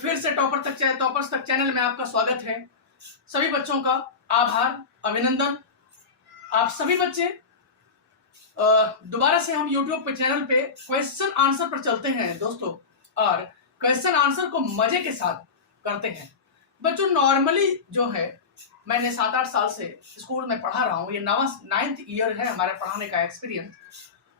फिर से टॉपर्स तक चैनल में आपका स्वागत है। सभी बच्चों का आभार, अभिनंदन। आप सभी बच्चे दोबारा से हम YouTube पे चैनल पे क्वेश्चन आंसर पर चलते हैं दोस्तों, और क्वेश्चन आंसर को मजे के साथ करते हैं। बच्चों नॉर्मली जो है मैंने 7-8 साल से स्कूल में पढ़ा रहा हूँ, ये 9th ईयर है हमारे पढ़ाने का एक्सपीरियंस।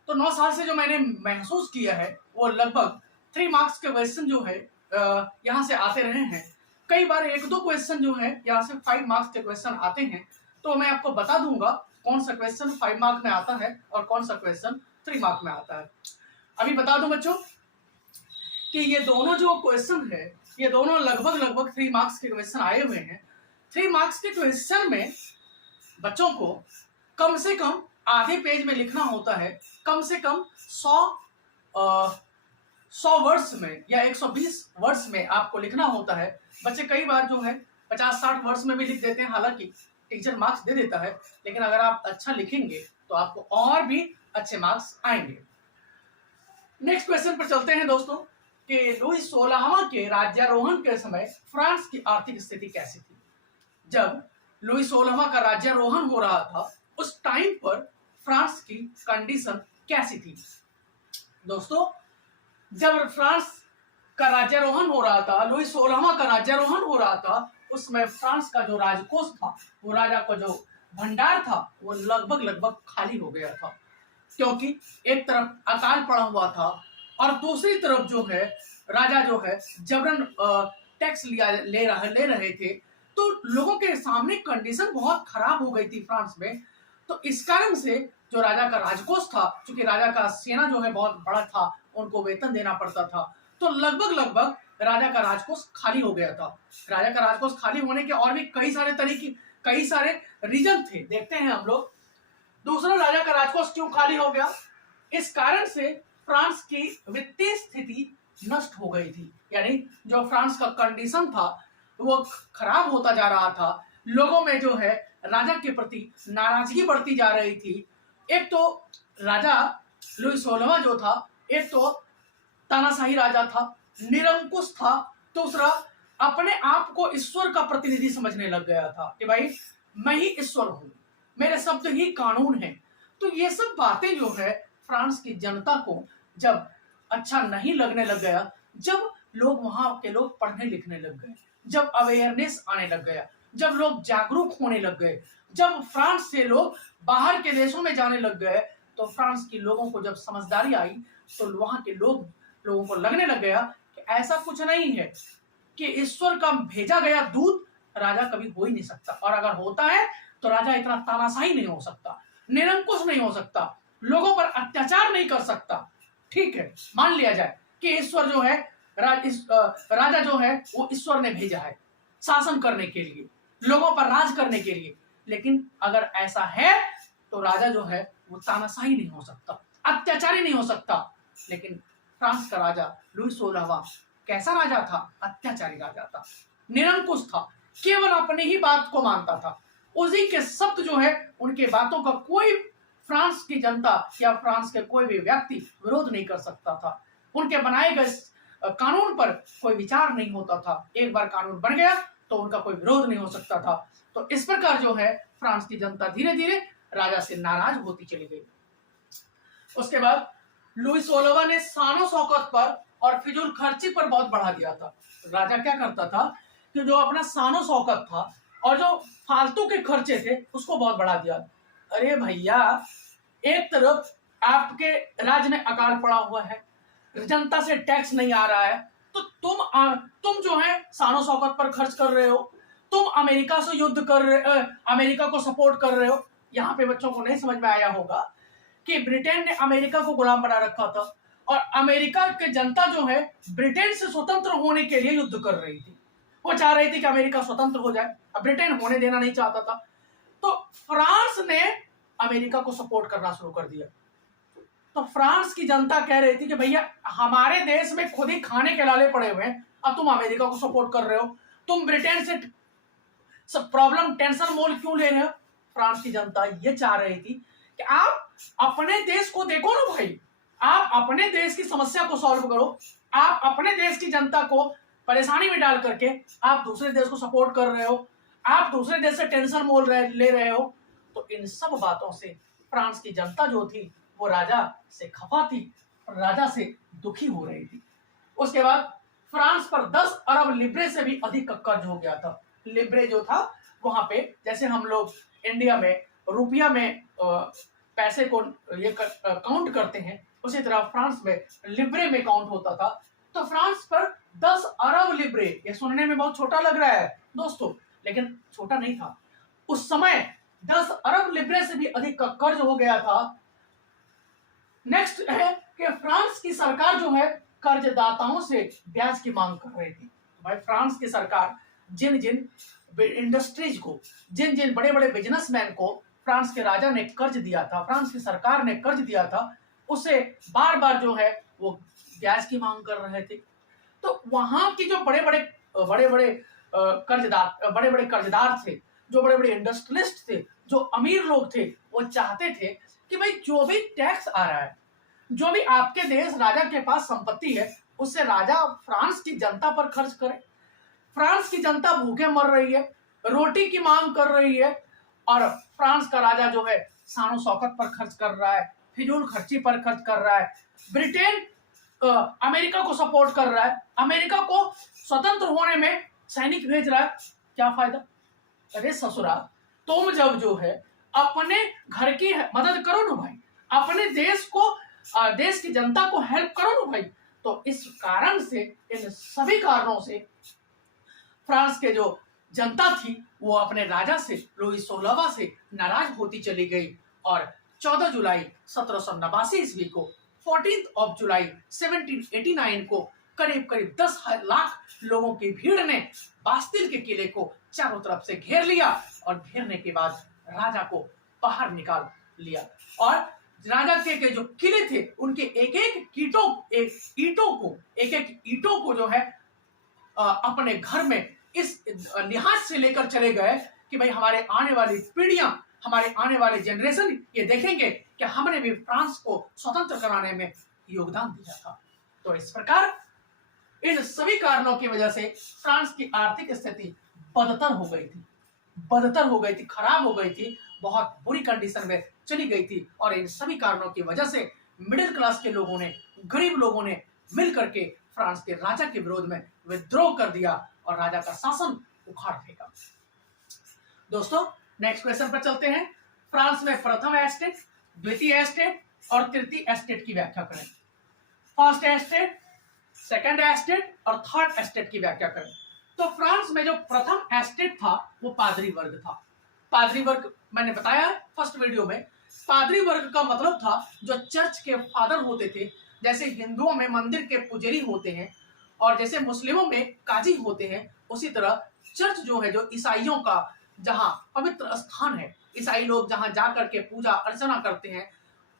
तो 9 साल से जो मैंने महसूस किया है वो लगभग 3 मार्क्स के क्वेश्चन जो है यहाँ से आते रहे हैं। कई बार 1-2 क्वेश्चन जो है यहाँ से 5 मार्क्स के क्वेश्चन आते हैं। तो मैं आपको बता दूंगा कौन सा क्वेश्चन 5 मार्क में आता है और कौन सा क्वेश्चन 3 मार्क में आता है। अभी बता दूं बच्चों कि ये दोनों जो क्वेश्चन है ये दोनों लगभग 3 मार्क्स के क्वेश्चन आए हुए हैं। 3 मार्क्स के क्वेश्चन में बच्चों को कम से कम आधे पेज में लिखना होता है, कम से कम 100 वर्ड्स में या 120 वर्ड्स में आपको लिखना होता है। बच्चे कई बार जो है 50-60 वर्ड्स में भी लिख देते हैं, हालांकि टीचर मार्क्स दे देता है, लेकिन अगर आप अच्छा लिखेंगे तो आपको और भी अच्छे मार्क्स आएंगे। नेक्स्ट क्वेश्चन पर चलते हैं दोस्तों कि लुई 16वां के राज्यारोहण के समय फ्रांस की आर्थिक स्थिति कैसी थी। जब लुई 16वां का राज्यारोहण हो रहा था उस टाइम पर फ्रांस की कंडीशन कैसी थी। दोस्तों जब फ्रांस का राज्यारोहण हो रहा था, लुई 16वां का राज्यारोहण हो रहा था, उसमें फ्रांस का जो राजकोष था, वो राजा का जो भंडार था वो लगभग खाली हो गया था, क्योंकि एक तरफ अकाल पड़ा हुआ था और दूसरी तरफ जो है राजा जो है जबरन टैक्स ले रहे थे। तो लोगों के सामने कंडीशन बहुत खराब हो गई थी फ्रांस में। तो इस कारण से जो राजा का राजकोष था, क्योंकि राजा का सेना जो है बहुत बड़ा था, उनको वेतन देना पड़ता था, तो लगभग राजा का राजकोष खाली हो गया था। राजा का राजकोष खाली होने के और भी कई सारे रीजन थे, देखते हैं हम लोग। दूसरा, राजा का राजकोष क्यों खाली हो गया? इस कारण से फ्रांस की वित्तीय स्थिति नष्ट हो गई थी, यानी जो फ्रांस का कंडीशन था वो खराब होता जा रहा था। लोगों में जो है राजा के प्रति नाराजगी बढ़ती जा रही थी। एक तो राजा लुई 16वां जो था, एक तो तानाशाही राजा था, निरंकुश था। दूसरा, अपने आप को ईश्वर का प्रतिनिधि समझने लग गया था कि भाई मैं ही ईश्वर हूं, मेरे शब्द ही कानून है। तो ये सब बातें जो है फ्रांस की जनता को जब अच्छा नहीं लगने लग गया, जब लोग वहां के लोग पढ़ने लिखने लग गए, जब अवेयरनेस आने लग गया, जब लोग जागरूक होने लग गए, जब फ्रांस से लोग बाहर के देशों में जाने लग गए, तो फ्रांस के लोगों को जब समझदारी आई तो वहां के लोगों को लगने लग गया कि ऐसा कुछ नहीं है कि ईश्वर का भेजा गया दूत राजा कभी हो ही नहीं सकता, और अगर होता है तो राजा इतना तानाशाही नहीं हो सकता, निरंकुश नहीं हो सकता, लोगों पर अत्याचार नहीं कर सकता। ठीक है, मान लिया जाए कि ईश्वर जो है राजा जो है वो ईश्वर ने भेजा है शासन करने के लिए, लोगों पर राज करने के लिए, लेकिन अगर ऐसा है तो राजा जो है वो तानाशाही नहीं हो सकता, अत्याचारी नहीं हो सकता। लेकिन फ्रांस का राजा लुई 16वां कैसा राजा था? अत्याचारी राजा था, निरंकुश था, केवल अपनी ही बात को मानता था, उसी के शब्द जो है उनके बातों का कोई फ्रांस की जनता या फ्रांस के कोई भी व्यक्ति विरोध नहीं कर सकता था। उनके बनाए गए कानून पर कोई विचार नहीं होता था। एक बार कानून बन गया तो उनका कोई विरोध नहीं हो सकता था। तो इस प्रकार जो है फ्रांस की जनता धीरे धीरे राजा से नाराज होती चली गई। उसके बाद लुई 16वां ने शानो शौकत पर और फिजूल खर्ची पर बहुत बढ़ा दिया था। राजा क्या करता था कि जो अपना शानो शौकत था और जो फालतू के खर्चे थे उसको बहुत बढ़ा दिया। अरे भैया, एक तरफ आपके राज्य में अकाल पड़ा हुआ है, जनता से टैक्स नहीं आ रहा है, तो तुम जो है शानो शौकत पर खर्च कर रहे हो, तुम अमेरिका से युद्ध कर रहे, अमेरिका को सपोर्ट कर रहे हो। यहाँ पे बच्चों को नहीं समझ में आया होगा कि ब्रिटेन ने अमेरिका को गुलाम बना रखा था और अमेरिका के जनता जो है ब्रिटेन से स्वतंत्र होने के लिए युद्ध कर रही थी। वो चाह रही थी कि अमेरिका स्वतंत्र हो जाए, अब ब्रिटेन होने देना नहीं चाहता था। तो फ्रांस ने अमेरिका को सपोर्ट करना शुरू कर दिया। तो फ्रांस की जनता कह रही थी कि भैया हमारे देश में खुद ही खाने के लाले पड़े हुए हैं, अब तुम अमेरिका को सपोर्ट कर रहे हो, तुम ब्रिटेन से सब प्रॉब्लम टेंशन मोल क्यों ले रहे हो। फ्रांस की जनता ये चाह रही थी कि आप अपने देश को देखो ना भाई, आप अपने देश की समस्या को सॉल्व करो, आप अपने देश की जनता को परेशानी में डाल करके आप दूसरे देश को सपोर्ट कर रहे हो, आप दूसरे देश से टेंशन ले रहे हो, तो इन सब बातों से फ्रांस की जनता जो थी वो राजा से खफा थी, राजा से दुखी हो रही थी। उसके बाद फ्रांस पर 10 अरब लिब्रे से भी अधिक का कर्ज हो गया था। लिब्रे जो था वहां पे, जैसे हम लोग इंडिया में रुपया में पैसे को ये काउंट करते हैं, उसी तरह फ्रांस में लिब्रे में काउंट होता था। तो फ्रांस पर 10 अरब लिब्रे, ये सुनने में बहुत छोटा लग रहा है दोस्तों, लेकिन छोटा नहीं था। उस समय 10 अरब लिब्रे से भी अधिक का कर्ज हो गया था। नेक्स्ट है कि फ्रांस की सरकार जो है कर्जदाताओं से ब्याज की मांग कर रही थी। भाई फ्रांस की सरकार जिन जिन इंडस्ट्रीज को, जिन जिन बड़े बड़े बिजनेसमैन को फ्रांस के राजा ने कर्ज दिया था, फ्रांस की सरकार ने कर्ज दिया था, उसे बार बार जो है वो ब्याज की मांग कर रहे थे। तो वहां की जो बड़े बड़े कर्जदार थे, जो बड़े बड़े इंडस्ट्रियलिस्ट थे, जो अमीर लोग थे, वो चाहते थे कि भाई जो भी टैक्स आ रहा है, जो भी आपके देश राजा के पास संपत्ति है, उससे राजा फ्रांस की जनता पर खर्च करे। फ्रांस की जनता भूखे मर रही है, रोटी की मांग कर रही है, और फ्रांस का राजा जो है शान शौकत पर खर्च कर रहा है, फिजूल खर्ची पर खर्च कर रहा है। ब्रिटेन अमेरिका को सपोर्ट कर रहा है, अमेरिका को स्वतंत्र होने में सैनिक भेज रहा है, क्या फायदा? अरे ससुरा, तुम जब जो है अपने घर की मदद करो ना भाई, अपने देश को, देश की जनता को हेल्प करो ना भाई। तो इस कारण से, इन सभी कारणों से फ्रांस के जो जनता थी वो अपने राजा से, लुई 16वां से नाराज होती चली गई, और 14 जुलाई 1789 ईस्वी को, 14 जुलाई 1789 को करीब करीब 10 लाख लोगों की भीड़ ने बास्तिल के किले को चारों तरफ से घेर लिया, और घेरने के बाद राजा को बाहर निकाल लिया। और राजा के जो किले थे उनके एक एक ईंटों को जो है अपने घर में इस लिहाज से लेकर चले गए कि भाई हमारे आने वाली पीढ़ियां, हमारे आने वाले जनरेशन ये देखेंगे कि हमने भी फ्रांस को स्वतंत्र कराने में योगदान दिया था। तो इस प्रकार इन सभी कारणों की वजह से फ्रांस की आर्थिक स्थिति बदतर हो गई थी, खराब हो गई थी, बहुत बुरी कंडीशन में चली गई थी। और इन सभी कारणों की वजह से मिडिल क्लास के लोगों ने, गरीब लोगों ने मिल करके फ्रांस के राजा के विरोध में विद्रोह कर दिया और राजा का शासन उखाड़ फेंका। दोस्तों नेक्स्ट क्वेश्चन पर चलते हैं। फ्रांस में प्रथम एस्टेट, द्वितीय एस्टेट और तृतीय एस्टेट की व्याख्या करें। फर्स्ट एस्टेट, सेकंड एस्टेट और थर्ड एस्टेट की व्याख्या करें। तो फ्रांस में जो प्रथम एस्टेट था वो पादरी वर्ग था। पादरी वर्ग मैंने बताया फर्स्ट वीडियो में, पादरी वर्ग का मतलब था जो चर्च के फादर होते थे, जैसे हिंदुओं में मंदिर के पुजारी होते हैं और जैसे मुस्लिमों में काजी होते हैं, उसी तरह चर्च जो है, जो ईसाइयों का जहां पवित्र स्थान है, ईसाई लोग जहां जाकर के पूजा अर्चना करते हैं,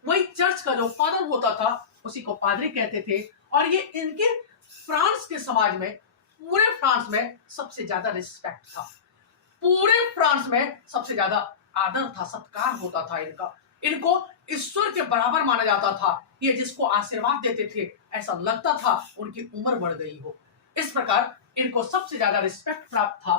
वही चर्च का जो फादर होता था उसी को पादरी कहते थे। और ये इनके फ्रांस के समाज में, पूरे फ्रांस में सबसे ज्यादा रिस्पेक्ट था, पूरे फ्रांस में सबसे ज्यादा आदर था, सत्कार होता था इनका। इनको ईश्वर के बराबर माना जाता था। ये जिसको आशीर्वाद देते थे ऐसा लगता था उनकी उम्र बढ़ गई हो। इस प्रकार इनको सबसे ज्यादा रिस्पेक्ट प्राप्त था।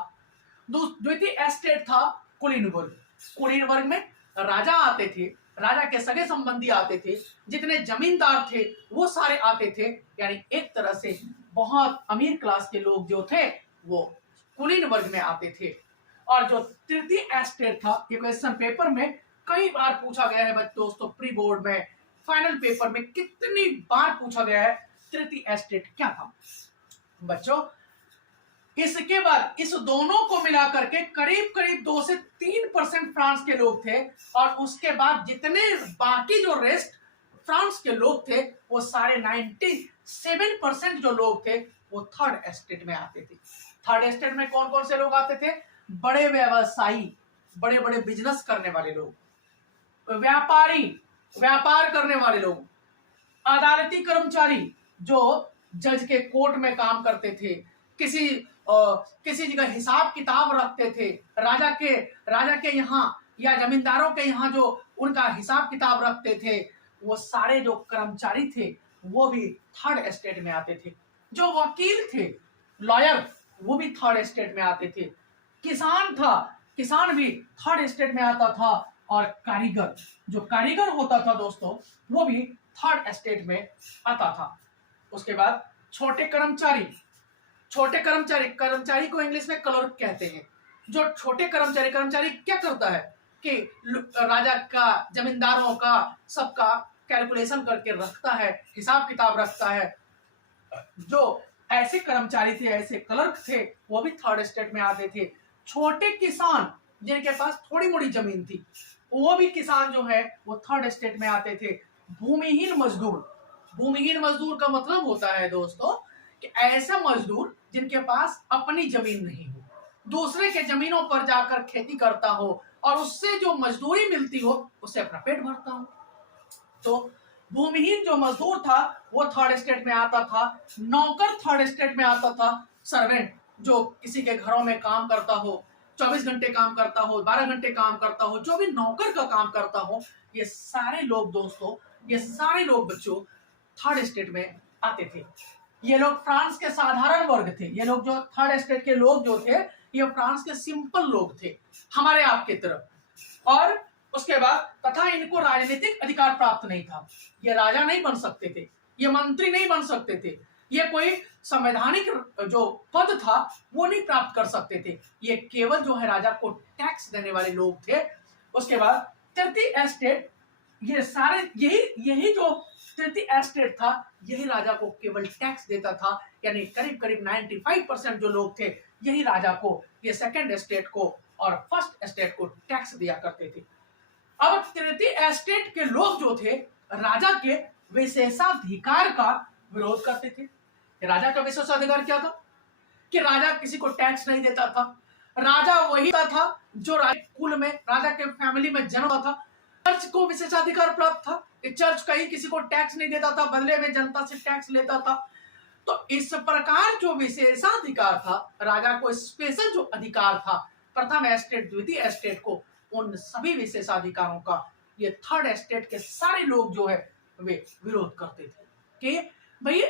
द्वितीय एस्टेट था कुलीन वर्ग। कुलीन वर्ग में राजा आते थे, राजा के सगे संबंधी आते थे, जितने जमींदार थे वो सारे आते थे, यानी एक तरह से बहुत अमीर क्लास के लोग जो थे वो कुलीन वर्ग में आते थे। और जो तृतीय एस्टेट था, ये क्वेश्चन पेपर में कई बार पूछा गया है दोस्तों, प्री बोर्ड में, फाइनल पेपर में कितनी बार पूछा गया है, तृतीय एस्टेट क्या था बच्चों। इसके बाद इस दोनों को मिलाकर के करीब करीब 2 से 3% फ्रांस के लोग थे, और उसके बाद जितने बाकी जो रेस्ट फ्रांस के लोग थे वो सारे 97% जो लोग थे वो थर्ड एस्टेट में आते थे। थर्ड एस्टेट में कौन कौन से लोग आते थे? बड़े व्यवसायी, बड़े बड़े बिजनेस करने वाले लोग, व्यापारी, व्यापार करने वाले लोग, अदालती कर्मचारी जो जज के कोर्ट में काम करते थे, किसी जगह हिसाब किताब रखते थे, राजा के यहाँ या जमींदारों के यहाँ जो उनका हिसाब किताब रखते थे, वो सारे जो कर्मचारी थे वो भी थर्ड एस्टेट में आते थे। जो वकील थे लॉयर वो भी थर्ड स्टेट में आते थे, किसान था, किसान भी थर्ड स्टेट में आता था, और कारीगर, जो कारीगर होता था दोस्तों, वो भी थर्ड स्टेट में आता था। उसके बाद छोटे कर्मचारी, छोटे कर्मचारी, कर्मचारी को इंग्लिश में क्लर्क कहते हैं। जो छोटे कर्मचारी, कर्मचारी क्या करता है कि राजा का, जमींदारों का, सबका कैलकुलेशन करके रखता है, हिसाब किताब रखता है। जो ऐसे कर्मचारी थे, ऐसे क्लर्क थे, वो भी थर्ड स्टेट में आते थे। छोटे किसान जिनके पास थोड़ी मोड़ी जमीन थी, वो भी किसान जो है वो थर्ड स्टेट में आते थे। भूमिहीन मजदूर, भूमिहीन मजदूर का मतलब होता है दोस्तों कि ऐसा मजदूर जिनके पास अपनी जमीन नहीं हो, दूसरे के जमीनों पर जाकर खेती करता हो और उससे जो मजदूरी मिलती हो उससे अपना पेट भरता हो। तो भूमिहीन जो मजदूर था वो थर्ड स्टेट में आता था। नौकर थर्ड स्टेट में आता था। सर्वेंट जो किसी के घरों में काम करता हो, 24 घंटे काम करता हो, 12 घंटे काम करता हो, जो भी नौकर का काम करता हो, ये सारे लोग दोस्तों, ये सारे लोग बच्चों थर्ड स्टेट में आते थे। ये लोग फ्रांस के साधारण वर्ग थे। ये लोग जो थर्ड स्टेट के लोग जो थे, ये फ्रांस के सिंपल लोग थे, हमारे आपके तरफ। और उसके बाद तथा इनको राजनीतिक अधिकार प्राप्त नहीं था। ये राजा नहीं बन सकते थे, ये मंत्री नहीं बन सकते थे, ये कोई संवैधानिक जो पद था वो नहीं प्राप्त कर सकते थे। ये केवल जो है राजा को टैक्स देने वाले लोग थे। उसके बाद तृतीय एस्टेट, ये सारे यही जो तृतीय एस्टेट था, यही राजा को केवल टैक्स देता था। यानी करीब करीब 95% जो लोग थे, यही राजा को, ये सेकंड एस्टेट को और फर्स्ट एस्टेट को टैक्स दिया करते थे। अब तृतीय एस्टेट के लोग जो थे, राजा के विशेषाधिकार का विरोध करते थे। राजा का विशेषाधिकार क्या था कि राजा किसी को टैक्स नहीं देता था। राजा वही था जो कुल में, राजा के फैमिली में जन्म था। चर्च को विशेषाधिकार प्राप्त था कि चर्च कहीं किसी को टैक्स नहीं देता था, बदले में जनता से टैक्स लेता था। तो इस प्रकार जो विशेषाधिकार था, राजा को स्पेशल जो अधिकार था प्रथम एस्टेट द्वितीय एस्टेट को, उन सभी विशेषाधिकारों का ये थर्ड एस्टेट के सारे लोग जो है वे विरोध करते थे कि भाई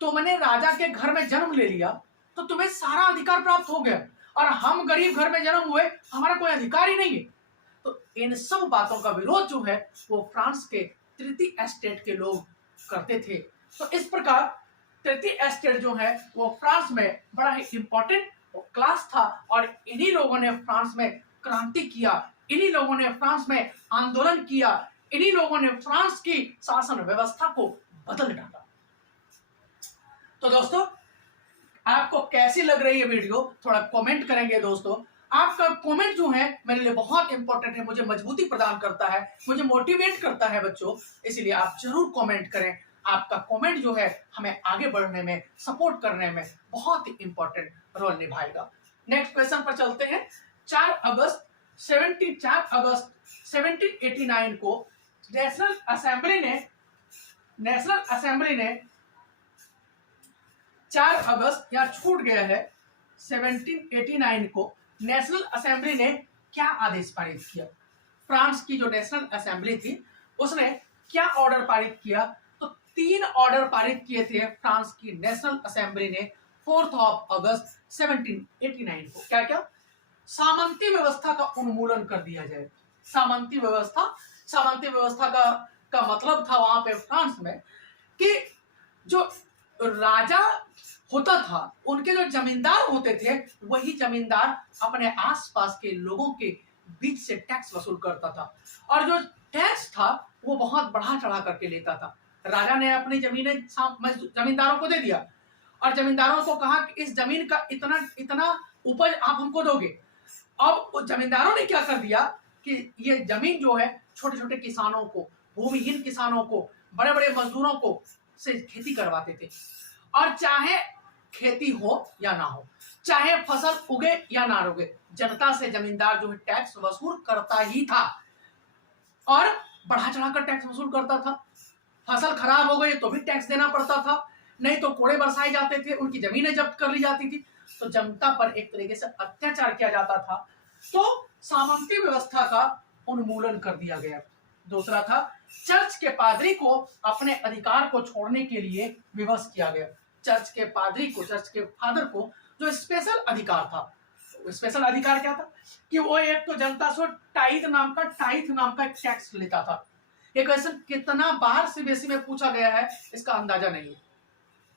तुमने राजा के घर में जन्म ले लिया तो तुम्हें सारा अधिकार प्राप्त हो गया, और हम गरीब घर में जन्म हुए, हमारा कोई अधिकार ही नहीं है। तो इन सब बातों का विरोध जो है वो फ्रांस के तृतीय एस्टेट के लोग करते थे। तो इस प्रकार तृतीय एस्टेट जो है वो फ्रांस में बड़ा ही इंपॉर्टेंट क्लास था, और इन्हीं लोगों ने फ्रांस में क्रांति किया, इन्हीं लोगों ने फ्रांस में आंदोलन किया, इन्हीं लोगों ने फ्रांस की शासन व्यवस्था को बदल डाला। तो दोस्तों आपको कैसी लग रही है वीडियो, थोड़ा कमेंट करेंगे दोस्तों। आपका कमेंट जो है मेरे लिए बहुत इंपॉर्टेंट है, मुझे मजबूती प्रदान करता है, मुझे मोटिवेट करता है बच्चों, इसलिए आप जरूर कमेंट करें। आपका कमेंट जो है हमें आगे बढ़ने में, सपोर्ट करने में बहुत ही इंपॉर्टेंट रोल निभाएगा। नेक्स्ट क्वेश्चन पर चलते हैं। 4 अगस्त 1789 को नेशनल असेंबली ने 4 अगस्त, या छूट गया है, 1789 को नेशनल असेंबली ने क्या आदेश पारित किया? फ्रांस की जो नेशनल असेंबली थी उसने क्या ऑर्डर पारित किया? तो 3 ऑर्डर पारित किए थे फ्रांस की नेशनल असेंबली ने 4 अगस्त 1789 को। क्या क्या? सामंती व्यवस्था का उन्मूलन कर दिया जाए। सामंती व्यवस्था का मतलब था वहां पे फ्रांस में कि जो राजा होता था, उनके जो जमींदार होते थे, वही जमींदार अपने आसपास के लोगों के बीच से टैक्स वसूल करता था, और जो टैक्स था वो बहुत बढ़ा चढ़ा करके लेता था। राजा ने अपनी जमीनें जमींदारों को दे दिया, और जमींदारों को कहा कि इस जमीन का इतना इतना उपज आप हमको दोगे। अब जमींदारों ने क्या कर दिया कि ये जमीन जो है छोटे छोटे किसानों को, भूमिहीन किसानों को, बड़े बड़े मजदूरों को से खेती करवाते थे, और चाहे खेती हो या ना हो, चाहे फसल उगे या ना उगे, जनता से जमींदार जो है टैक्स वसूल करता ही था, और बढ़ा चढ़ाकर टैक्स वसूल करता था। फसल खराब हो गई तो भी टैक्स देना पड़ता था, नहीं तो कोड़े बरसाए जाते थे, उनकी जमीनें जब्त कर ली जाती थी। तो जनता पर एक तरीके से अत्याचार किया जाता था। तो सामंती व्यवस्था का उन्मूलन कर दिया गया। दूसरा था, चर्च के पादरी को अपने अधिकार को छोड़ने के लिए विवश किया गया। चर्च के पादरी को, चर्च के फादर को जो स्पेशल अधिकार था, स्पेशल अधिकार क्या था कि वो एक तो जनता से टाइथ नाम का टैक्स लेता था। ये क्वेश्चन कितना बार सीबीएसई में पूछा गया है इसका अंदाजा नहीं है।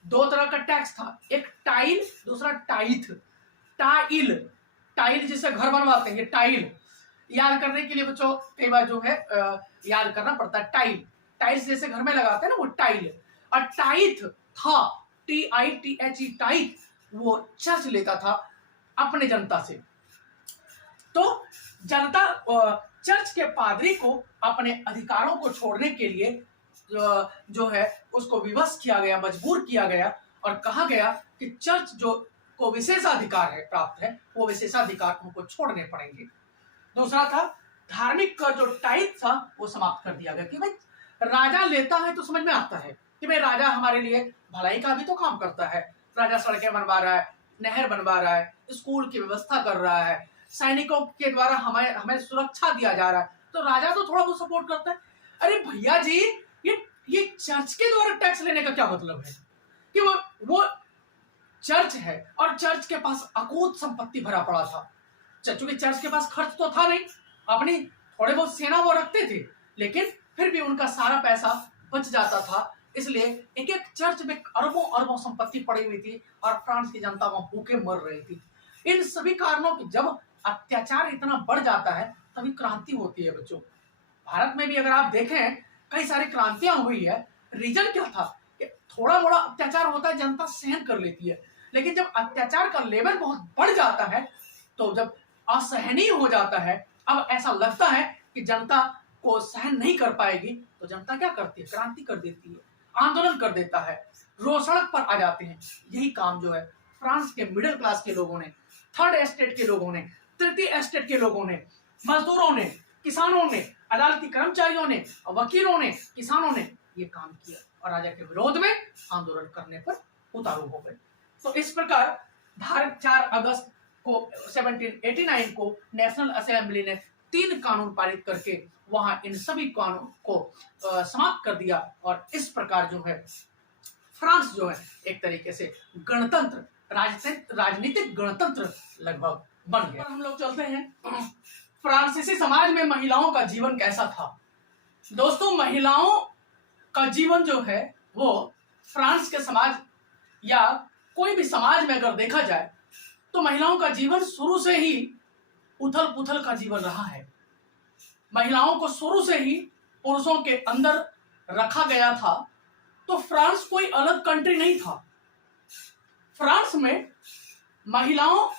दो तरह का टैक्स था, एक टाइल, दूसरा टाइथ। टाइल, टाइल जिससे घर बनवाते हैं, टाइल याद करने के लिए बच्चों कई बार जो है याद करना पड़ता है। टाइल, टाइल्स जैसे घर में लगाते हैं ना, वो टाइल। और टाइथ था, TITHE, टाइथ, वो चर्च लेता था अपने जनता से। तो जनता चर्च के पादरी को अपने अधिकारों को छोड़ने के लिए जो है उसको विवश किया गया, मजबूर किया गया और कहा गया कि चर्च जो को विशेषाधिकार है प्राप्त है, वो विशेषाधिकार उनको छोड़ने पड़ेंगे। दूसरा था धार्मिक कर, जो टाइथ था वो समाप्त कर दिया गया कि भाई राजा लेता है तो समझ में आता है कि भाई राजा हमारे लिए भलाई का भी तो काम करता है। राजा सड़कें बनवा रहा है, नहर बनवा रहा है, स्कूल की व्यवस्था कर रहा है, सैनिकों के द्वारा हमें सुरक्षा दिया जा रहा है, तो राजा तो थोड़ा बहुत सपोर्ट करता है। अरे भैया जी, ये चर्च के द्वारा टैक्स लेने का क्या मतलब है कि वो चर्च है और चर्च के पास अकूत संपत्ति भरा पड़ा था। चूंकि चर्च के पास खर्च तो था नहीं, अपनी थोड़े बहुत सेना वो रखते थे, लेकिन फिर भी उनका सारा पैसा बच जाता था। इसलिए एक एक चर्च में अरबों अरबों संपत्ति पड़ी हुई थी और फ्रांस की जनता वहां भूखे मर रही थी। इन सभी कारणों की जब अत्याचार इतना बढ़ जाता है तभी क्रांति होती है बच्चों। भारत में भी अगर आप देखें कई सारी क्रांतियां हुई है। रीजन क्या था कि थोड़ा मोड़ा अत्याचार होता है, जनता सहन कर लेती है, लेकिन जब अत्याचार का लेवल बहुत बढ़ जाता है, तो जब असहनीय हो जाता है, अब ऐसा लगता है कि जनता को सहन नहीं कर पाएगी, तो जनता क्या करती है, क्रांति कर देती है, आंदोलन कर देता है, रोड सड़क पर आ जाते हैं। यही काम जो है फ्रांस के मिडिल क्लास के लोगों ने, थर्ड एस्टेट के लोगों ने, तृतीय एस्टेट के लोगों ने, मजदूरों ने, किसानों ने, अदालती कर्मचारियों ने, वकीलों ने, किसानों ने ये काम किया और राजा के विरोध में आंदोलन करने पर उतारू हो गए। तो इस प्रकार भारत 4 अगस्त को 1789 को नेशनल असेंबली ने 3 कानून पारित करके वहां इन सभी कानून को समाप्त कर दिया और इस प्रकार जो है फ्रांस जो है एक तरीके से गणतंत्र, राजनीतिक गणतंत्र लगभग बन गया। हम लोग चलते हैं फ्रांसीसी समाज में महिलाओं का जीवन कैसा था। दोस्तों, महिलाओं का जीवन जो है वो फ्रांस के समाज या कोई भी समाज में अगर देखा जाए तो महिलाओं का जीवन शुरू से ही उथल पुथल का जीवन रहा है। महिलाओं को शुरू से ही पुरुषों के अंदर रखा गया था। तो फ्रांस कोई अलग कंट्री नहीं था। फ्रांस में महिलाओं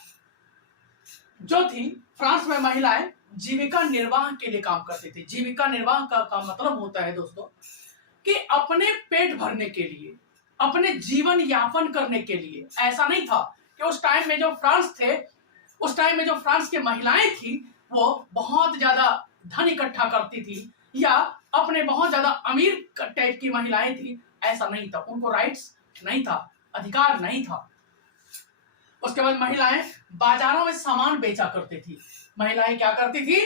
जो थी, फ्रांस में महिलाएं जीविका निर्वाह के लिए काम करती थी। जीविका निर्वाह का मतलब होता है दोस्तों कि अपने पेट भरने के लिए, अपने जीवन यापन करने के लिए। ऐसा नहीं था कि उस टाइम में जो फ्रांस थे, उस टाइम में जो फ्रांस की महिलाएं थी वो बहुत ज्यादा धन इकट्ठा करती थी या अपने बहुत ज्यादा अमीर टाइप की महिलाएं थी। ऐसा नहीं था, उनको राइट्स नहीं था, अधिकार नहीं था। उसके बाद महिलाएं बाजारों में सामान बेचा करती थी। महिलाएं क्या करती थी,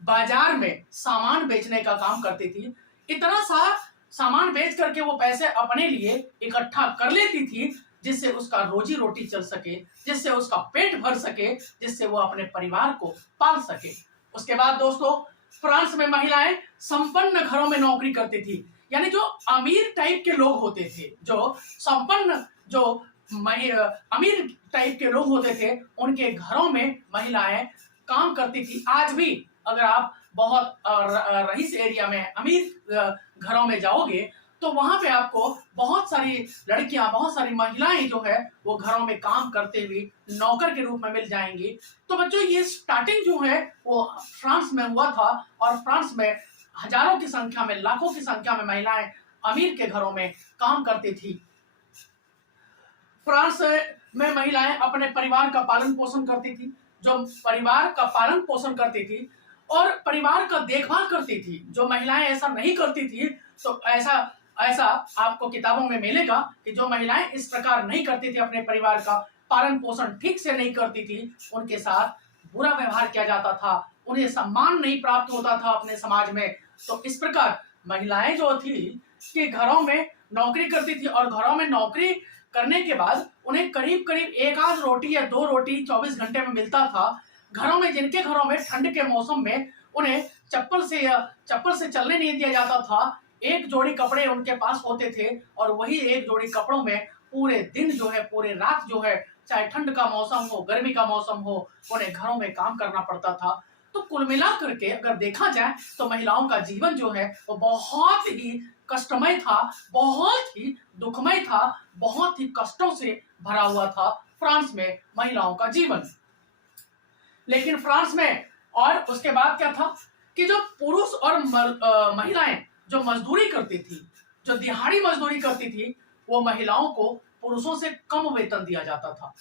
बाजार में सामान बेचने का काम करती थी। इतना सा सामान बेच करके वो पैसे अपने लिए इकट्ठा कर लेती थी जिससे उसका रोजी रोटी चल सके, जिससे उसका पेट भर सके, जिससे वो अपने परिवार को पाल सके। उसके बाद दोस्तों फ्रांस में महिलाएं संपन्न घरों में नौकरी करती थी। यानी जो अमीर टाइप के लोग होते थे, जो संपन्न, जो अमीर टाइप के लोग होते थे, उनके घरों में महिलाएं काम करती थी। आज भी अगर आप बहुत रईस एरिया में अमीर घरों में जाओगे तो वहां पे आपको बहुत सारी लड़कियां, बहुत सारी महिलाएं जो है वो घरों में काम करते हुए नौकर के रूप में मिल जाएंगी। तो बच्चों ये स्टार्टिंग जो है वो फ्रांस में हुआ था और फ्रांस में हजारों की संख्या में, लाखों की संख्या में महिलाएं अमीर के घरों में काम करती थी। फ्रांस में महिलाएं अपने परिवार का पालन पोषण करती थी। जो परिवार का पालन पोषण करती थी और परिवार का देखभाल करती थी, जो महिलाएं ऐसा नहीं करती थी, तो ऐसा आपको किताबों में मिलेगा कि जो महिलाएं इस प्रकार नहीं करती थी, अपने परिवार का पालन पोषण ठीक से नहीं करती थी, उनके साथ बुरा व्यवहार किया जाता था, उन्हें सम्मान नहीं प्राप्त होता था अपने समाज में। तो इस प्रकार महिलाएं जो थी कि घरों में नौकरी करती थी और घरों में नौकरी करने के बाद उन्हें करीब करीब एक आध रोटी या 2 रोटी 24 घंटे में मिलता था। घरों में, जिनके घरों में ठंड के मौसम में उन्हें चप्पल से चलने नहीं दिया जाता था, एक जोड़ी कपड़े उनके पास होते थे और वही एक जोड़ी कपड़ों में पूरे दिन जो है, पूरे रात जो है, चाहे ठंड का मौसम हो, गर्मी का मौसम हो, उन्हें घरों में काम करना पड़ता था। तो कुल मिला करके अगर देखा जाए तो महिलाओं का जीवन जो है वो बहुत ही कष्टमय था, बहुत ही दुखमय था, बहुत ही कष्टों से भरा हुआ था फ्रांस में महिलाओं का जीवन। लेकिन फ्रांस में और उसके बाद क्या था कि जो पुरुष और महिलाएं जो मजदूरी करती थी, जो दिहाड़ी मजदूरी करती थी, वो महिलाओं को पुरुषों से कम वेतन दिया जाता था।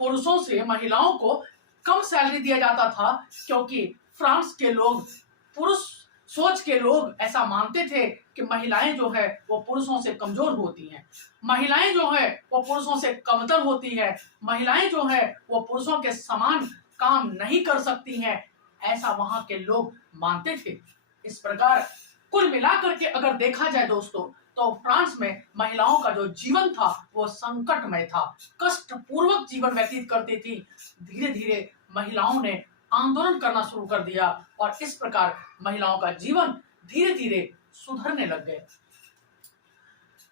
पुरुषों से महिलाओं को कम सैलरी दिया जाता था, क्योंकि फ्रांस के लोग, पुरुष सोच के लोग ऐसा मानते थे कि महिलाएं जो है वो पुरुषों से कमजोर होती हैं, महिलाएं जो है वो पुरुषों से कमतर होती है, महिलाएं जो है वो पुरुषों के समान काम नहीं कर सकती हैं, ऐसा वहां के लोग मानते थे। इस प्रकार कुल मिलाकर के अगर देखा जाए दोस्तों, तो फ्रांस में महिलाओं का जो जीवन था वो संकटमय था, कष्टपूर्वक जीवन व्यतीत करती थी। धीरे धीरे महिलाओं ने आंदोलन करना शुरू कर दिया और इस प्रकार महिलाओं का जीवन धीरे धीरे सुधरने लग गए।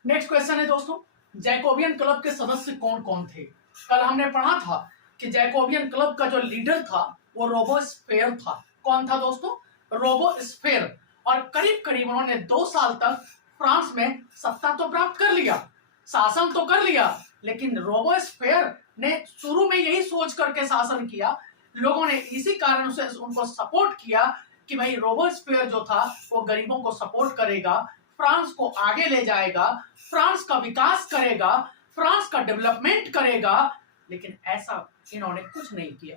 नेक्स्ट क्वेश्चन है दोस्तों, जैकोबियन क्लब के सदस्य कौन कौन थे? कल हमने पढ़ा था कि जैकोबियन क्लब का जो लीडर था वो रोबोस्फेयर था। कौन था दोस्तों? रोबोस्फेयर। और करीब करीब उन्होंने 2 साल तक फ्रांस में सत्ता तो प्राप्त कर लिया, शासन तो कर लिया, लेकिन रोबोस्फेयर ने शुरू में यही सोच करके शासन किया, लोगों ने इसी कारण से उनको सपोर्ट किया कि भाई रोबोस्फेयर जो था वो गरीबों को सपोर्ट करेगा, फ्रांस को आगे ले जाएगा, फ्रांस का विकास करेगा, फ्रांस का डेवलपमेंट करेगा। लेकिन ऐसा इन्होंने कुछ नहीं किया।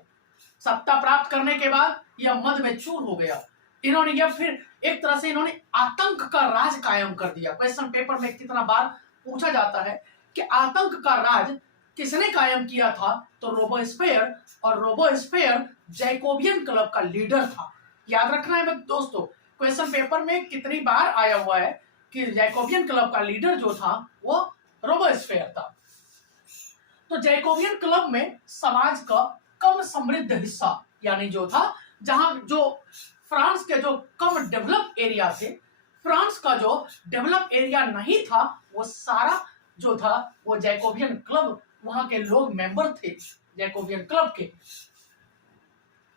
सत्ता प्राप्त करने के बाद यह मद में चूर हो गया। इन्होंने यह फिर एक तरह से इन्होंने आतंक का राज कायम कर दिया। क्वेश्चन पेपर में कितना बार पूछा जाता है कि आतंक का राज किसने कायम किया था? तो रोबोस्फेयर। और रोबोस्फेयर जैकोबियन क्लब का लीडर था। याद रखना है दोस्तों, क्वेश्चन पेपर में कितनी बार आया हुआ है कि जैकोबियन क्लब का लीडर जो था वो रोबोस्फेयर था। तो जैकोबियन क्लब में समाज का कम समृद्ध हिस्सा, यानी जो था, जहां जो फ्रांस के जो कम डेवलप एरिया थे, फ्रांस का जो डेवलप एरिया नहीं था, वो सारा जो था वो जैकोबियन क्लब, वहां के लोग मेंबर थे जैकोबियन क्लब के।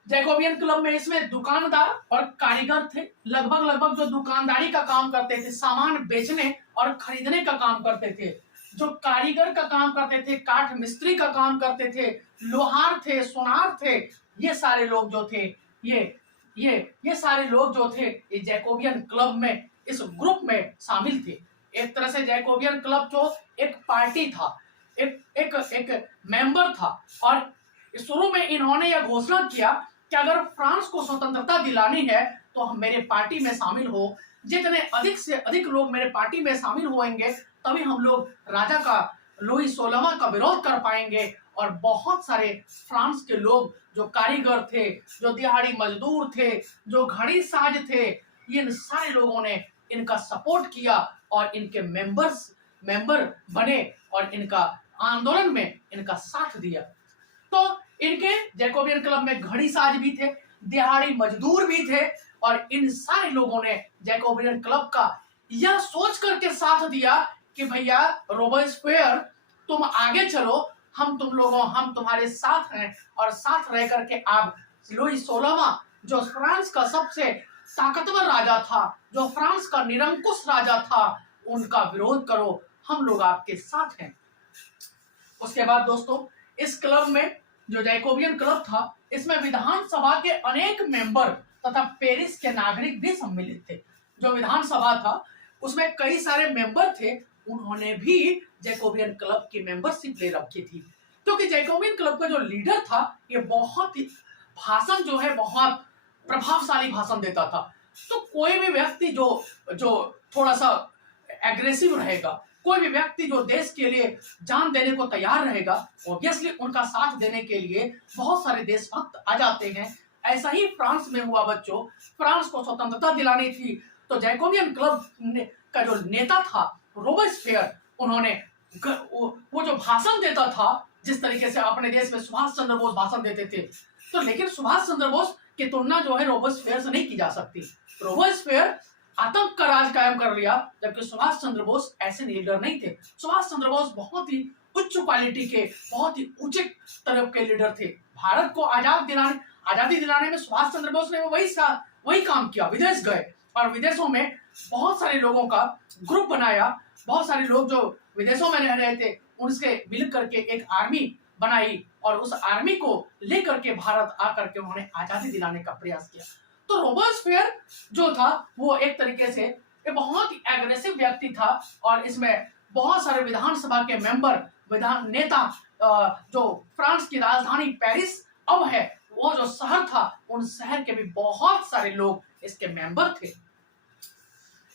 जैकोबियन क्लब में इसमें दुकानदार और कारीगर थे। लगभग जो दुकानदारी का काम करते थे, सामान बेचने और खरीदने का काम करते थे, जो कारीगर का काम करते थे, काठ मिस्त्री का काम करते थे, लोहार थे, सोनार थे, ये सारे लोग जो थे, ये सारे लोग जो थे ये जैकोबियन क्लब में, इस ग्रुप में शामिल थे। एक तरह से जैकोबियन क्लब जो एक पार्टी था, एक मेंबर था। और शुरू में इन्होंने यह घोषणा किया कि अगर फ्रांस को स्वतंत्रता दिलानी है तो हम मेरे पार्टी में शामिल हो, जितने अधिक से अधिक लोग मेरे पार्टी में शामिल होंगे तभी हम लोग राजा का, लुई 16वां का विरोध कर पाएंगे। और बहुत सारे फ्रांस के लोग जो कारीगर थे, जो दिहाड़ी मजदूर थे, जो घड़ी साज थे, इन सारे लोगों ने इनका सपोर्ट किया और इनके मेंबर बने और इनका आंदोलन में इनका साथ दिया। तो इनके जैकोबियन क्लब में घड़ी साज भी थे, दिहाड़ी मजदूर भी थे, और इन सारे लोगों ने जैकोबियन क्लब का यह सोच करके साथ दिया कि भैया रोबोस्फेयर तुम आगे चलो, हम तुम्हारे साथ हैं, और साथ रह करके आप लुई 16वां जो फ्रांस का सबसे ताकतवर राजा था, जो फ्रांस का निरंकुश राजा था, उनका विरोध करो, हम लोग आपके साथ हैं। उसके बाद दोस्तों, इस क्लब में, जो जैकोबियन क्लब था, इसमें विधानसभा के अनेक मेंबर तथा पेरिस के नागरिक भी सम्मिलित थे। जो विधानसभा था उसमें कई सारे मेंबर थे, उन्होंने भी जैकोबियन क्लब की मेंबरशिप ले रखी थी। क्योंकि जैकोबियन क्लब का जो लीडर था ये बहुत ही भाषण जो है बहुत प्रभावशाली भाषण देता था। तो कोई भी व्यक्ति जो थोड़ा सा एग्रेसिव रहेगा, कोई भी व्यक्ति जो देश के लिए जान देने को तैयार रहेगा, ऑब्वियसली उनका साथ देने के लिए बहुत सारे देशभक्त आ जाते हैं। ऐसा ही फ्रांस में हुआ बच्चों। फ्रांस को स्वतंत्रता दिलानी थी, तो जैकोबियन क्लब का जो नेता था रोबेस्पियर, उन्होंने वो जो भाषण देता था, जिस तरीके से अपने देश में सुभाष चंद्र बोस भाषण देते थे, तो लेकिन सुभाष चंद्र बोस की तुलना जो है रोबोस्फेयर से नहीं की जा सकती। रोबोस्फेयर आतंक का राज कायम कर लिया, जबकि सुभाष चंद्र बोस ऐसे लीडर नहीं थे। सुभाष चंद्र बोस बहुत ही उच्च क्वालिटी के, बहुत ही ऊंचे तरह के लीडर थे। भारत को आजादी दिलाने में सुभाष चंद्र बोस ने वही काम किया। विदेश गए और विदेशों में बहुत सारे लोगों का ग्रुप बनाया। बहुत सारे लोग जो विदेशों में रह रहे थे उनसे मिल करके एक आर्मी बनाई और उस आर्मी को लेकर के भारत आकर के उन्होंने आजादी दिलाने का प्रयास किया। तो रोबोस्फेयर जो था वो एक तरीके से एक बहुत ही एग्रेसिव व्यक्ति था और इसमें बहुत सारे विधानसभा के मेंबर, विधान नेता, जो फ्रांस की राजधानी पेरिस अब है, वो जो शहर था, उन शहर के भी बहुत सारे लोग इसके मेंबर थे।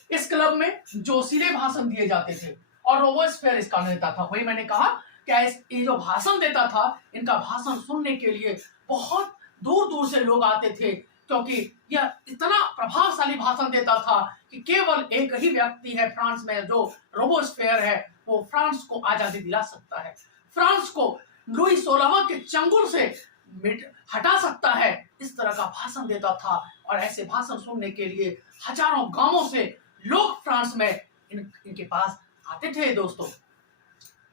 इस क्लब में जोशीले भाषण दिए जाते थे और रोबोस्फेयर इसका नेता था। वही मैंने कहा क्या ये जो भाषण देता था, इनका भाषण सुनने के लिए बहुत दूर दूर से लोग आते थे, क्योंकि यह इतना प्रभावशाली भाषण देता था कि केवल एक ही व्यक्ति है फ्रांस में जो रोबोस्फेयर है, वो फ्रांस को आजादी दिला सकता है, फ्रांस को लुई 16वां के चंगुल से हटा सकता है। इस तरह का भाषण देता था और ऐसे भाषण सुनने के लिए हजारों गांवों से लोग फ्रांस में इनके पास आते थे दोस्तों।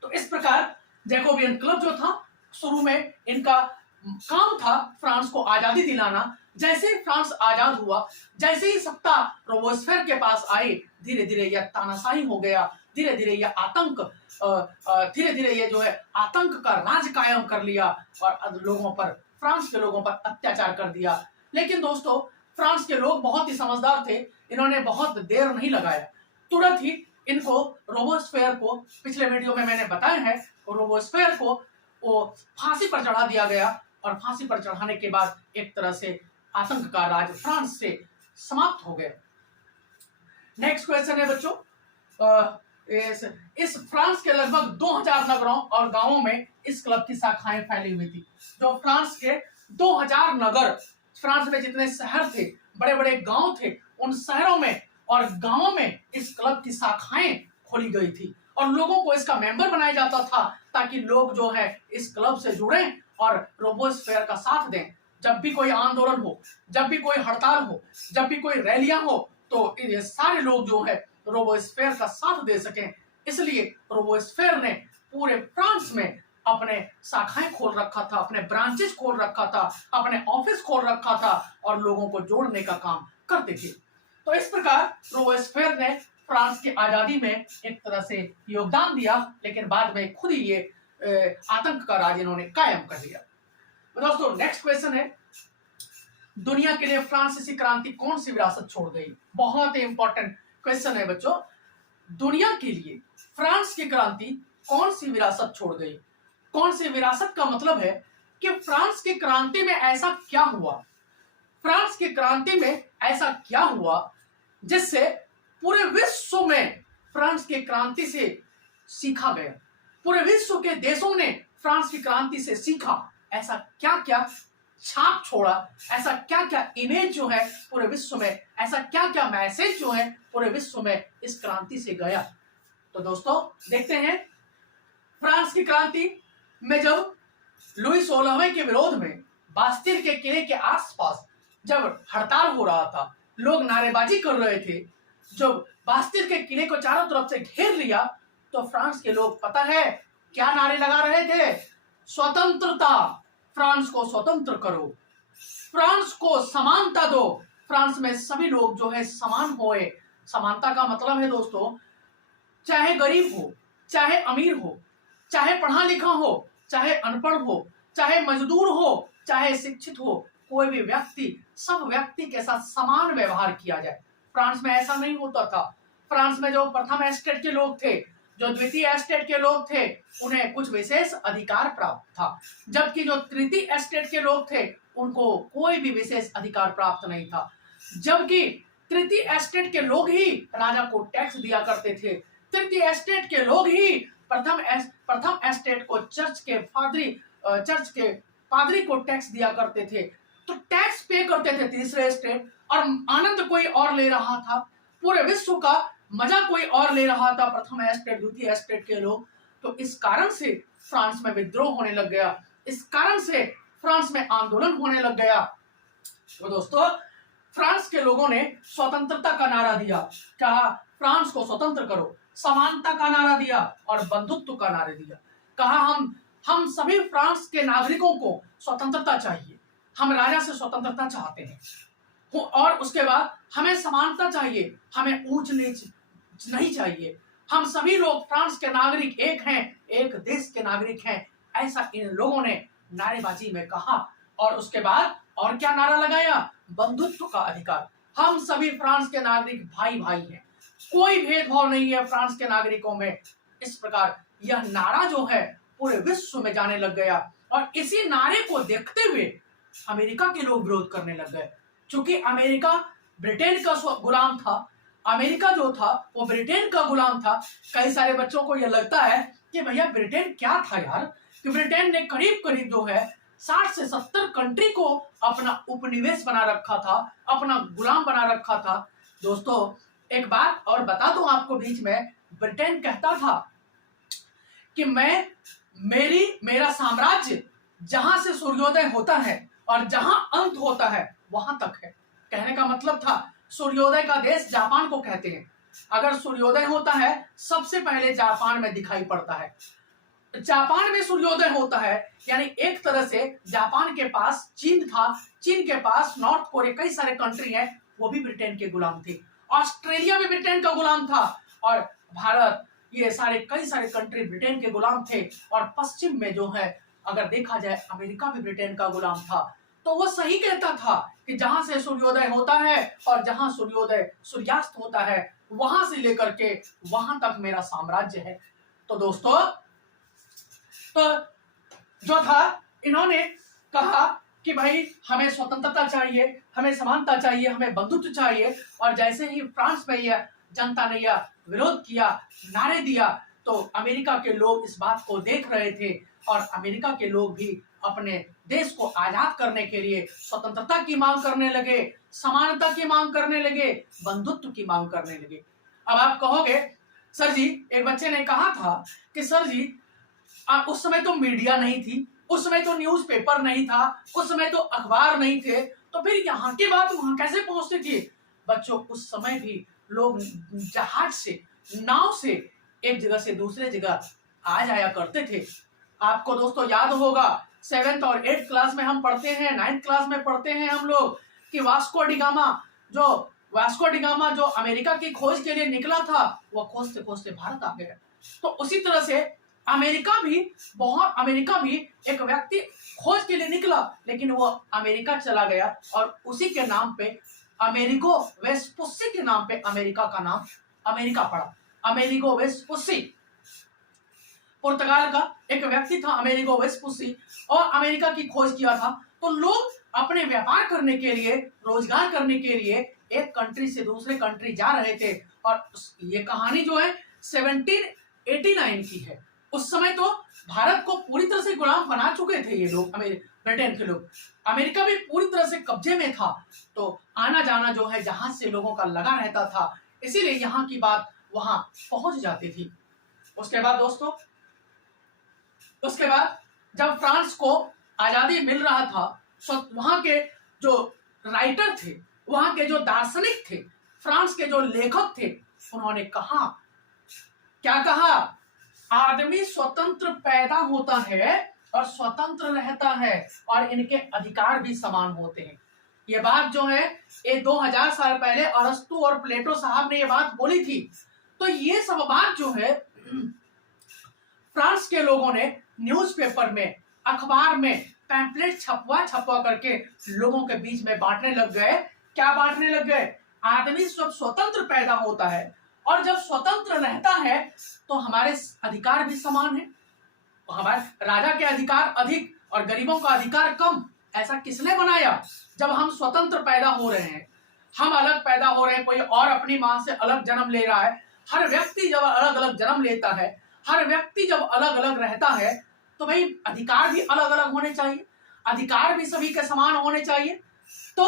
तो इस प्रकार जैकोबियन क्लब जो था, शुरू में इनका काम था फ्रांस को आजादी दिलाना। जैसे ही फ्रांस आजाद हुआ, जैसे ही सत्ता रोबोस्फेयर के पास आई, धीरे धीरे यह तानाशाही हो गया, धीरे धीरे यह आतंक, धीरे धीरे ये जो है आतंक का राज कायम कर लिया और लोगों पर, फ्रांस के लोगों पर अत्याचार कर दिया। लेकिन दोस्तों फ्रांस के लोग बहुत ही समझदार थे, इन्होंने बहुत देर नहीं लगाया, तुरंत ही इनको रोबोस्फेयर को, पिछले वीडियो में मैंने बताया है, रोबोस्फेयर को वो फांसी पर चढ़ा दिया गया और फांसी पर चढ़ाने के बाद एक तरह से आतंक का राज फ्रांस से समाप्त हो गया। नेक्स्ट क्वेश्चन है बच्चों, इस फ्रांस के लगभग 2000 नगरों और गांवों में इस क्लब की शाखाएं फैली हुई थी। जो फ्रांस के 2000 नगर, फ्रांस में जितने शहर थे, बड़े बड़े गांव थे, उन शहरों में और गांवों में इस क्लब की शाखाएं खोली गई थी और लोगों को इसका मेंबर बनाया जाता था ताकि लोग जो है इस क्लब से जुड़े और रोबोस्फेयर का साथ दें। जब भी कोई आंदोलन हो, जब भी कोई हड़ताल हो, जब भी कोई रैलियां हो, तो ये सारे लोग जो है रोबोस्फेयर का साथ दे सकें, इसलिए रोबोस्फेयर ने पूरे फ्रांस में अपने शाखाएं खोल रखा था, अपने ब्रांचेस खोल रखा था, अपने ऑफिस खोल रखा था और लोगों को जोड़ने का काम करते थे। तो इस प्रकार रोबोस्फेयर ने फ्रांस की आजादी में एक तरह से योगदान दिया, लेकिन बाद में खुद ही ये आतंक का राज इन्होंने कायम कर दिया। दोस्तों नेक्स्ट क्वेश्चन है, दुनिया के लिए फ्रांसीसी क्रांति कौन सी विरासत छोड़ गई? बहुत ही इंपॉर्टेंट क्वेश्चन है बच्चों। दुनिया के लिए फ्रांस की क्रांति कौन सी विरासत छोड़ गई? कौन सी विरासत का मतलब है कि फ्रांस की क्रांति में ऐसा क्या हुआ, फ्रांस की क्रांति में ऐसा क्या हुआ जिससे पूरे विश्व में फ्रांस की क्रांति से सीखा गया, पूरे विश्व के देशों ने फ्रांस की क्रांति से सीखा। ऐसा क्या क्या छाप छोड़ा, ऐसा क्या क्या इमेज जो है पूरे विश्व में, ऐसा क्या क्या मैसेज जो है पूरे विश्व में इस क्रांति से गया। तो दोस्तों देखते हैं, फ्रांस की क्रांति में जब लुई 16वें के विरोध में बास्तिल के किले के आसपास जब हड़ताल हो रहा था, लोग नारेबाजी कर रहे थे, जब बास्तिल के किले को चारों तरफ से घेर लिया, तो फ्रांस के लोग पता है क्या नारे लगा रहे थे? स्वतंत्रता, फ्रांस को स्वतंत्र करो, फ्रांस को समानता दो, फ्रांस में सभी लोग जो है समान होए। समानता का मतलब है दोस्तों, चाहे गरीब हो, चाहे अमीर हो, चाहे पढ़ा लिखा हो, चाहे अनपढ़ हो, चाहे मजदूर हो, चाहे शिक्षित हो, कोई भी व्यक्ति, सब व्यक्ति के साथ समान व्यवहार किया जाए। फ्रांस में ऐसा नहीं होता था। फ्रांस में जो प्रथम एस्टेट के लोग थे, जो द्वितीय एस्टेट के लोग थे, उन्हें कुछ विशेष अधिकार प्राप्त था, जबकि जो तृतीय एस्टेट के लोग थे उनको कोई भी विशेष अधिकार प्राप्त नहीं था। जबकि तृतीय एस्टेट के लोग ही राजा को टैक्स दिया करते थे, तृतीय एस्टेट के लोग ही प्रथम एस्टेट को चर्च के पादरी को टैक्स दिया करते थे। तो टैक्स पे करते थे तीसरे एस्टेट, और आनंद कोई और ले रहा था, पूरे विश्व का मजा कोई और ले रहा था प्रथम एस्टेट, द्वितीय एस्टेट के लोग। तो इस कारण से फ्रांस में विद्रोह होने लग गया, इस कारण से फ्रांस में आंदोलन होने लग गया। तो दोस्तों, फ्रांस के लोगों ने स्वतंत्रता का नारा दिया, कहा फ्रांस को स्वतंत्र करो, समानता का नारा दिया और बंधुत्व का नारा दिया। कहा हम सभी फ्रांस के नागरिकों को स्वतंत्रता चाहिए, हम राजा से स्वतंत्रता चाहते हैं, और उसके बाद हमें समानता चाहिए, हमें ऊंच नीच नहीं चाहिए, हम सभी लोग फ्रांस के नागरिक एक हैं, एक देश के नागरिक हैं, ऐसा इन लोगों ने नारेबाजी में कहा। और उसके बाद और क्या नारा लगाया? बंधुत्व का अधिकार, हम सभी फ्रांस के नागरिक भाई भाई हैं, कोई भेदभाव नहीं है फ्रांस के नागरिकों में। इस प्रकार यह नारा जो है पूरे विश्व में जाने लग गया, और इसी नारे को देखते हुए अमेरिका के लोग विरोध करने लग गए, क्योंकि अमेरिका ब्रिटेन का गुलाम था, अमेरिका जो था वो ब्रिटेन का गुलाम था। कई सारे बच्चों को यह लगता है कि भैया ब्रिटेन क्या था यार, कि ब्रिटेन ने करीब करीब जो है 60 से 70 कंट्री को अपना उपनिवेश बना रखा था, अपना गुलाम बना रखा था। दोस्तों, एक बात और बता दूं आपको बीच में, ब्रिटेन कहता था कि मेरा साम्राज्य जहां से सूर्योदय होता है और जहां अंत होता है वहां तक है। कहने का मतलब था, सूर्योदय का देश जापान को कहते हैं, अगर सूर्योदय होता है सबसे पहले जापान में दिखाई पड़ता है, जापान में सूर्योदय होता है, यानी एक तरह से जापान के पास चीन था, चीन के पास नॉर्थ कोरिया, कई सारे कंट्री हैं, वो भी ब्रिटेन के गुलाम थे, ऑस्ट्रेलिया भी ब्रिटेन का गुलाम था, और भारत, ये सारे कई सारे कंट्री ब्रिटेन के गुलाम थे। और पश्चिम में जो है अगर देखा जाए अमेरिका भी ब्रिटेन का गुलाम था। तो वो सही कहता था कि जहां से सूर्योदय होता है और जहां सूर्यास्त होता है, वहां से लेकर के वहां तक मेरा साम्राज्य है। तो दोस्तों, तो जो था, इन्होंने कहा कि भाई हमें स्वतंत्रता चाहिए, हमें समानता चाहिए, हमें बंधुत्व चाहिए। और जैसे ही फ्रांस में यह जनता ने यह विरोध किया, नारे दिया, तो अमेरिका के लोग इस बात को देख रहे थे, और अमेरिका के लोग भी अपने देश को आजाद करने के लिए स्वतंत्रता की मांग करने लगे, समानता की मांग करने लगे, बंधुत्व की मांग करने लगे। अब आप कहोगे सर जी, एक बच्चे ने कहा था कि सर जी उस समय तो मीडिया नहीं थी, उस समय तो न्यूज़पेपर नहीं था, उस समय तो अखबार नहीं थे, तो फिर यहाँ की बात वहां कैसे पहुंचती थी? बच्चों, उस समय भी लोग जहाज से, नाव से एक जगह से दूसरे जगह आ जाया करते थे। आपको दोस्तों याद होगा, 7th और 8th क्लास में हम पढ़ते हैं, 9th क्लास में पढ़ते हैं हम लोग कि वास्को डिगामा जो अमेरिका की खोज के लिए निकला था, वो खोजते खोजते भारत आ गया। तो उसी तरह से अमेरिका भी एक व्यक्ति खोज के लिए निकला, लेकिन वो अमेरिका चला गया, और उसी के नाम पे अमेरिगो वेस्पुसी के नाम पे अमेरिका का नाम अमेरिका पड़ा। अमेरिगो वेस्पुसी पुर्तगाल का एक व्यक्ति था, अमेरिगो वेस्पुसी, और अमेरिका की खोज किया था। तो लोग अपने व्यापार करने के लिए, रोजगार करने के लिए एक कंट्री से दूसरे कंट्री जा रहे थे। और ये कहानी जो है 1789 की है। उस समय तो भारत को पूरी तरह से गुलाम बना चुके थे ये लोग, ब्रिटेन के लोग, अमेरिका भी पूरी तरह से कब्जे में था। तो आना जाना जो है जहाज से लोगों का लगा रहता था, इसीलिए यहाँ की बात वहां पहुंच जाती थी। उसके बाद दोस्तों, उसके बाद जब फ्रांस को आजादी मिल रहा था, वहां के जो राइटर थे, वहां के जो दार्शनिक थे, फ्रांस के जो लेखक थे, उन्होंने कहा, क्या कहा? आदमी स्वतंत्र पैदा होता है और स्वतंत्र रहता है, और इनके अधिकार भी समान होते हैं। ये बात जो है, ये 2000 साल पहले अरस्तु और प्लेटो साहब ने ये बात बोली थी। तो ये सब बात जो है फ्रांस के लोगों ने न्यूज़पेपर में, अखबार में पैम्पलेट छपवा करके लोगों के बीच में बांटने लग गए। क्या बांटने लग गए? आदमी स्वतंत्र पैदा होता है, और जब स्वतंत्र रहता है तो हमारे अधिकार भी समान है। हमारे राजा के अधिकार अधिक और गरीबों का अधिकार कम। ऐसा किसने बनाया? जब हम स्वतंत्र पैदा हो रहे हैं, हम अलग पैदा हो रहे हैं, कोई और अपनी मां से अलग जन्म ले रहा है। हर व्यक्ति जब अलग अलग जन्म लेता है, हर व्यक्ति जब अलग अलग रहता है, तो भाई अधिकार भी अलग अलग होने चाहिए, अधिकार भी सभी के समान होने चाहिए। तो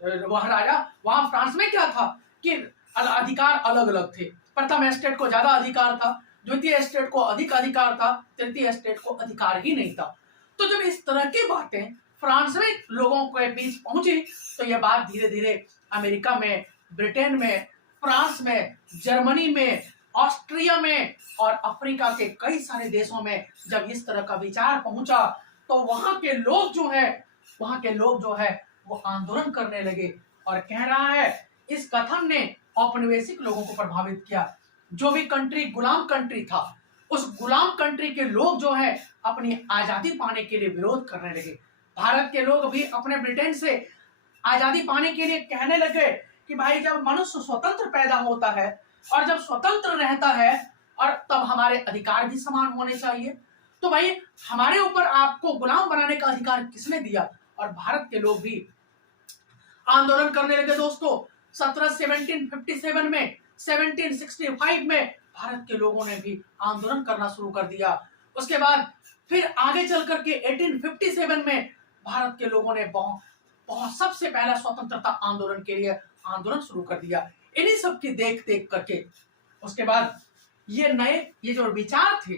वहां फ्रांस में क्या था कि अधिकार अलग अलग थे। प्रथम एस्टेट को ज्यादा अधिकार था, द्वितीय स्टेट को अधिक अधिकार था, तृतीय स्टेट को अधिकार ही नहीं था। तो जब इस तरह की बातें फ्रांस में लोगों के बीच पहुंची तो यह बात धीरे धीरे अमेरिका में, ब्रिटेन में, फ्रांस में, जर्मनी में, ऑस्ट्रिया में और अफ्रीका के कई सारे देशों में जब इस तरह का विचार पहुंचा तो वहां के लोग जो है वो आंदोलन करने लगे। और कह रहा है इस कथन ने औपनिवेशिक लोगों को प्रभावित किया। जो भी कंट्री गुलाम कंट्री था, उस गुलाम कंट्री के लोग जो है अपनी आजादी पाने के लिए विरोध करने लगे। भारत के लोग भी अपने ब्रिटेन से आजादी पाने के लिए कहने लगे कि भाई जब मनुष्य स्वतंत्र पैदा होता है और जब स्वतंत्र रहता है और तब हमारे अधिकार भी समान होने चाहिए। तो भाई हमारे ऊपर आपको गुलाम बनाने का अधिकार किसने दिया? और भारत के लोग भी आंदोलन करने लगे दोस्तों। 1757 में, 1765 में भारत के लोगों ने भी आंदोलन करना शुरू कर दिया। उसके बाद फिर आगे चल करके 1857 में भारत के लोगों ने बहुत सबसे पहला स्वतंत्रता आंदोलन के लिए आंदोलन शुरू कर दिया। इन्हीं सब की देख देख करके उसके बाद ये जो विचार थे,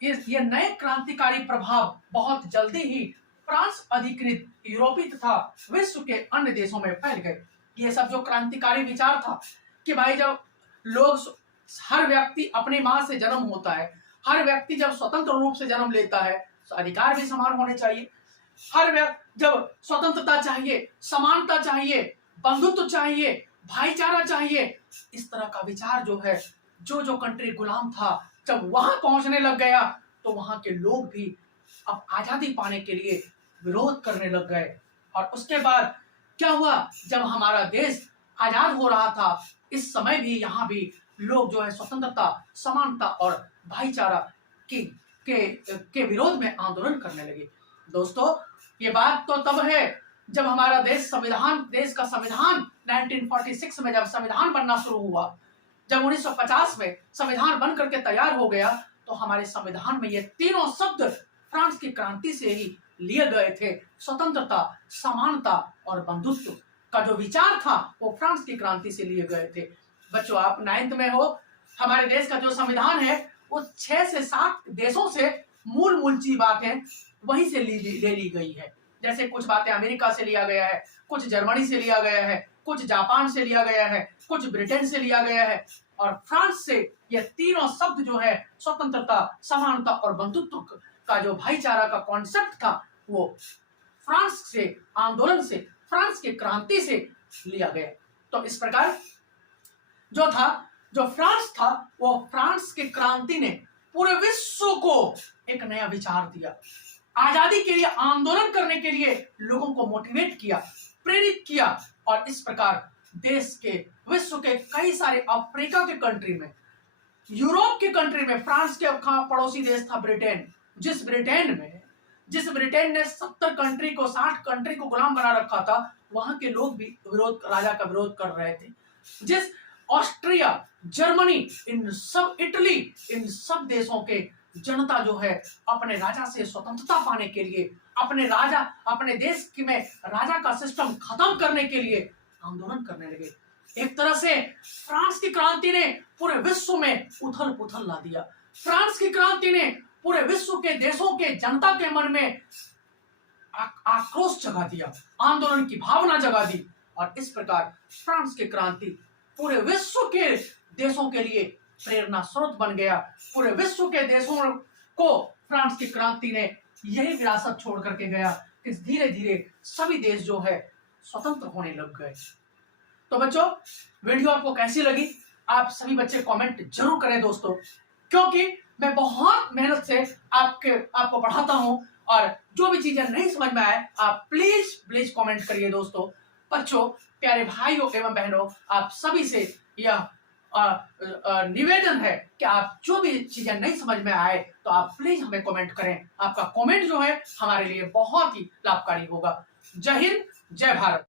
ये नए क्रांतिकारी प्रभाव बहुत जल्दी ही फ्रांस अधिकृत यूरोपीय तथा विश्व के अन्य देशों में फैल गए। ये सब जो क्रांतिकारी विचार था कि भाई जब हर व्यक्ति अपने माँ से जन्म होता है, हर व्यक्ति जब स्वतंत्र रूप से जन्म लेता है तो अधिकार भी समान होने चाहिए। हर व्यक्ति जब स्वतंत्रता चाहिए, समानता चाहिए, बंधुत्व चाहिए, भाईचारा चाहिए, इस तरह का विचार जो है जो कंट्री गुलाम था जब वहां पहुंचने लग गया तो वहां के लोग भी अब आजादी पाने के लिए विरोध करने लग गए। और उसके बाद क्या हुआ, जब हमारा देश आजाद हो रहा था इस समय भी यहाँ भी लोग जो है स्वतंत्रता, समानता और भाईचारा के विरोध में आंदोलन करने लगे। दोस्तों ये बात तो तब है जब हमारा देश का संविधान 1946 में जब संविधान बनना शुरू हुआ, जब 1950 में संविधान बन करके तैयार हो गया तो हमारे संविधान में ये तीनों शब्द फ्रांस की क्रांति से ही लिए गए थे। स्वतंत्रता, समानता और बंधुत्व का जो विचार था वो फ्रांस की क्रांति से लिए गए थे। बच्चों आप 9th में हो, हमारे देश का जो संविधान है वो 6 से 7 देशों से मूल ची बातें वहीं से ले ली गई है। जैसे कुछ बातें अमेरिका से लिया गया है, कुछ जर्मनी से लिया गया है, कुछ जापान से लिया गया है, कुछ ब्रिटेन से लिया गया है। और फ्रांस से ये तीनों शब्द जो है स्वतंत्रता, समानता और बंधुत्व का जो भाईचारा का कॉन्सेप्ट था वो फ्रांस से आंदोलन से, फ्रांस की क्रांति से लिया गया। तो इस प्रकार जो फ्रांस था वो फ्रांस की क्रांति ने पूरे विश्व को एक नया विचार दिया। आजादी के लिए आंदोलन करने के लिए लोगों को मोटिवेट किया, प्रेरित किया। और इस प्रकार देश के, विश्व के कई सारे अफ्रीका के कंट्री में, यूरोप के कंट्री में, फ्रांस के पड़ोसी देश था ब्रिटेन, जिस ब्रिटेन ने 70 कंट्री को, 60 कंट्री को गुलाम बना रखा था, वहां के लोग भी राजा का विरोध कर रहे थे। जिस ऑस्ट्रिया, जर्मनी, इटली, इन सब देशों के जनता जो है अपने राजा से स्वतंत्रता पाने के लिए, अपने देश में राजा का सिस्टम खत्म करने के लिए आंदोलन करने लगे। एक तरह से फ्रांस की क्रांति ने पूरे विश्व में उथल पुथल ला दिया। फ्रांस की क्रांति ने पूरे विश्व के देशों के जनता के मन में आक्रोश जगा दिया, आंदोलन की भावना जगा दी। और इस प्रकार फ्रांस की क्रांति पूरे विश्व के देशों के लिए प्रेरणा स्रोत बन गया। पूरे विश्व के देशों को फ्रांस की क्रांति ने यही विरासत छोड़ करके गया कि धीरे धीरे सभी देश जो है स्वतंत्र होने लग गए। तो बच्चों वीडियो आपको कैसी लगी आप सभी बच्चे कमेंट जरूर करें दोस्तों, क्योंकि मैं बहुत मेहनत से आपको पढ़ाता हूं और जो भी चीजें नहीं समझ में आए आप प्लीज कमेंट करिए दोस्तों। बच्चों, प्यारे भाइयों एवं बहनों, आप सभी से यह निवेदन है कि आप जो भी चीजें नहीं समझ में आए तो आप प्लीज हमें कमेंट करें। आपका कमेंट जो है हमारे लिए बहुत ही लाभकारी होगा। जय हिंद, जय भारत।